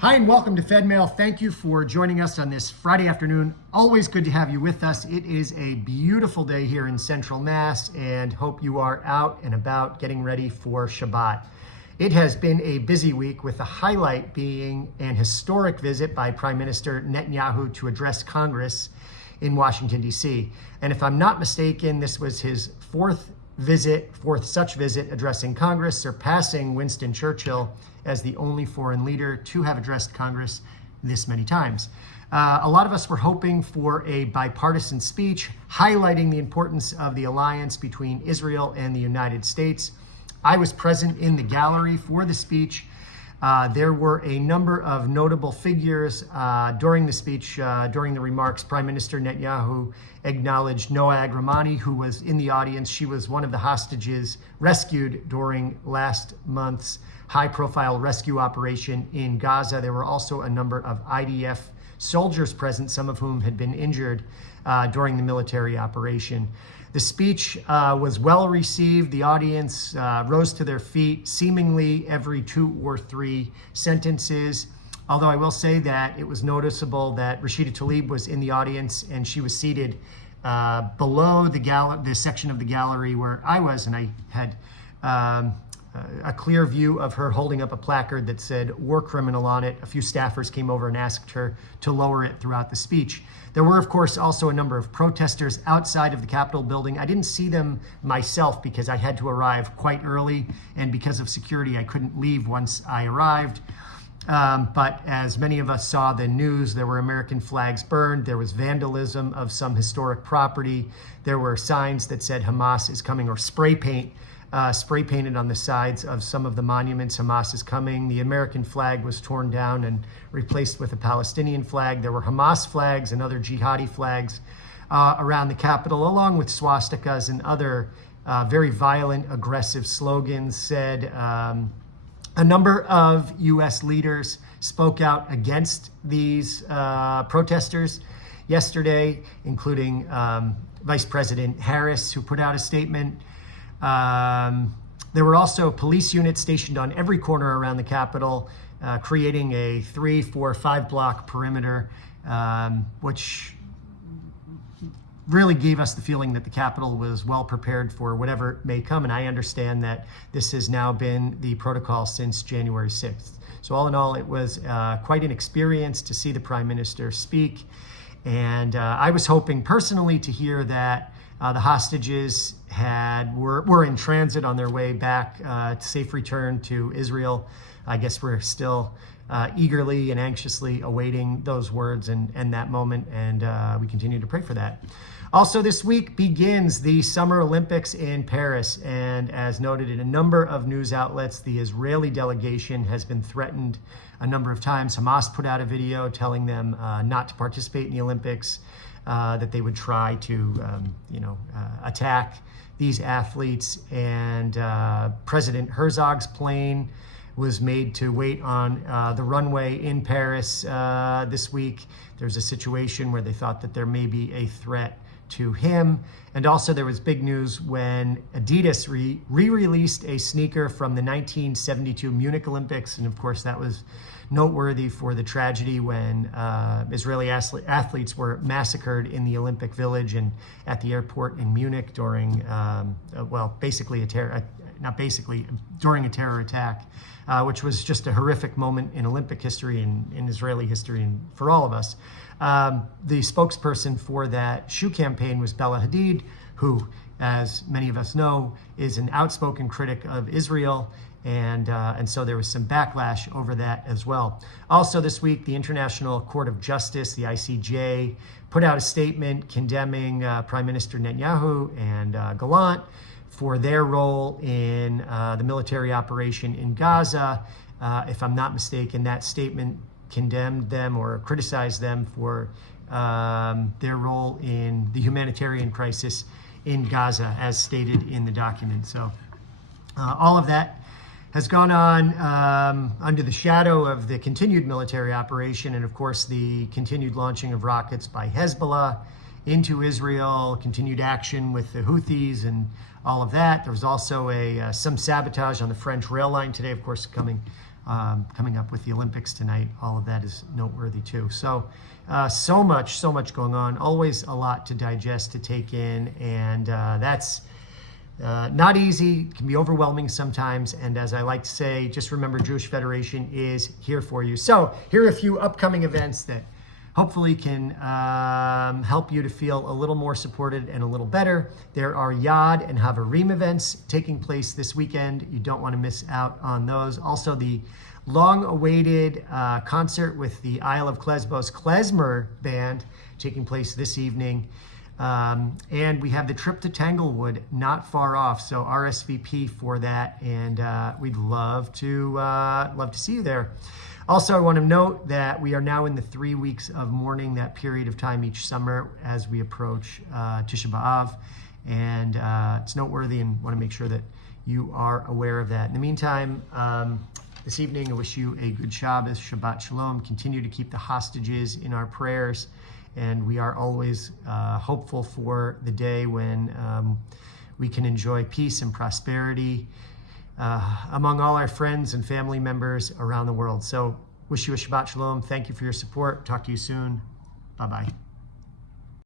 Hi and welcome to FedMail. Thank you for joining us on this Friday afternoon. Always good to have you with us. It is a beautiful day here in Central Mass and hope you are out and about getting ready for Shabbat. It has been a busy week with the highlight being an historic visit by Prime Minister Netanyahu to address Congress in Washington, D.C. And if I'm not mistaken, this was his fourth such visit addressing Congress, surpassing Winston Churchill as the only foreign leader to have addressed Congress this many times. A lot of us were hoping for a bipartisan speech highlighting the importance of the alliance between Israel and the United States. I was present in the gallery for the speech. There were a number of notable figures during the speech, during the remarks. Prime Minister Netanyahu acknowledged Noa Agramani, who was in the audience. She was one of the hostages rescued during last month's high-profile rescue operation in Gaza. There were also a number of IDF soldiers present, some of whom had been injured during the military operation. The speech was well received. The audience rose to their feet seemingly every 2 or 3 sentences. Although I will say that it was noticeable that Rashida Tlaib was in the audience and she was seated below the section of the gallery where I was, and I had a clear view of her holding up a placard that said "war criminal" on it. A few staffers came over and asked her to lower it throughout the speech. There were, of course, also a number of protesters outside of the Capitol building. I didn't see them myself because I had to arrive quite early, and because of security, I couldn't leave once I arrived. But as many of us saw the news, there were American flags burned. There was vandalism of some historic property. There were signs that said Hamas is coming, or spray painted on the sides of some of the monuments. Hamas is coming. The American flag was torn down and replaced with a Palestinian flag. There were Hamas flags and other jihadi flags around the Capitol, along with swastikas and other very violent, aggressive slogans said. A number of U.S. leaders spoke out against these protesters yesterday, including Vice President Harris, who put out a statement. There were also police units stationed on every corner around the Capitol, creating a 3, 4, 5 block perimeter, which really gave us the feeling that the Capitol was well prepared for whatever may come. And I understand that this has now been the protocol since January 6th. So all in all, it was quite an experience to see the Prime Minister speak. And I was hoping personally to hear that the hostages were in transit on their way back to safe return to Israel. I guess we're still eagerly and anxiously awaiting those words and that moment, and we continue to pray for that. Also, this week begins the Summer Olympics in Paris, and as noted in a number of news outlets, the Israeli delegation has been threatened a number of times. Hamas put out a video telling them not to participate in the Olympics, that they would try to, attack these athletes. And President Herzog's plane was made to wait on the runway in Paris this week. There's a situation where they thought that there may be a threat to him. And also there was big news when Adidas re-released a sneaker from the 1972 Munich Olympics. And of course that was noteworthy for the tragedy when Israeli athletes were massacred in the Olympic Village and at the airport in Munich during, during a terror attack, which was just a horrific moment in Olympic history and in Israeli history and for all of us. The spokesperson for that shoe campaign was Bella Hadid, who, as many of us know, is an outspoken critic of Israel. And so there was some backlash over that as well. Also this week, the International Court of Justice, the ICJ, put out a statement condemning Prime Minister Netanyahu and Gallant for their role in the military operation in Gaza. If I'm not mistaken, that statement condemned them or criticized them for their role in the humanitarian crisis in Gaza, as stated in the document. So all of that has gone on under the shadow of the continued military operation and, of course, the continued launching of rockets by Hezbollah into Israel, continued action with the Houthis and all of that. There was also some sabotage on the French rail line today, of course, coming coming up with the Olympics tonight. All of that is noteworthy too. So, so much going on. Always a lot to digest, to take in, and that's not easy. It can be overwhelming sometimes. And as I like to say, just remember, Jewish Federation is here for you. So here are a few upcoming events that hopefully can help you to feel a little more supported and a little better. There are Yad and Havarim events taking place this weekend. You don't want to miss out on those. Also, the long-awaited concert with the Isle of Klesbos Klezmer Band taking place this evening. And we have the trip to Tanglewood not far off, so RSVP for that, and we'd love to see you there. Also, I want to note that we are now in the 3 weeks of mourning, that period of time each summer as we approach Tisha B'Av, and it's noteworthy, and want to make sure that you are aware of that. In the meantime, this evening I wish you a good Shabbos, Shabbat Shalom. Continue to keep the hostages in our prayers, and we are always hopeful for the day when we can enjoy peace and prosperity among all our friends and family members around the world. So wish you a Shabbat Shalom. Thank you for your support. Talk to you soon. Bye-bye.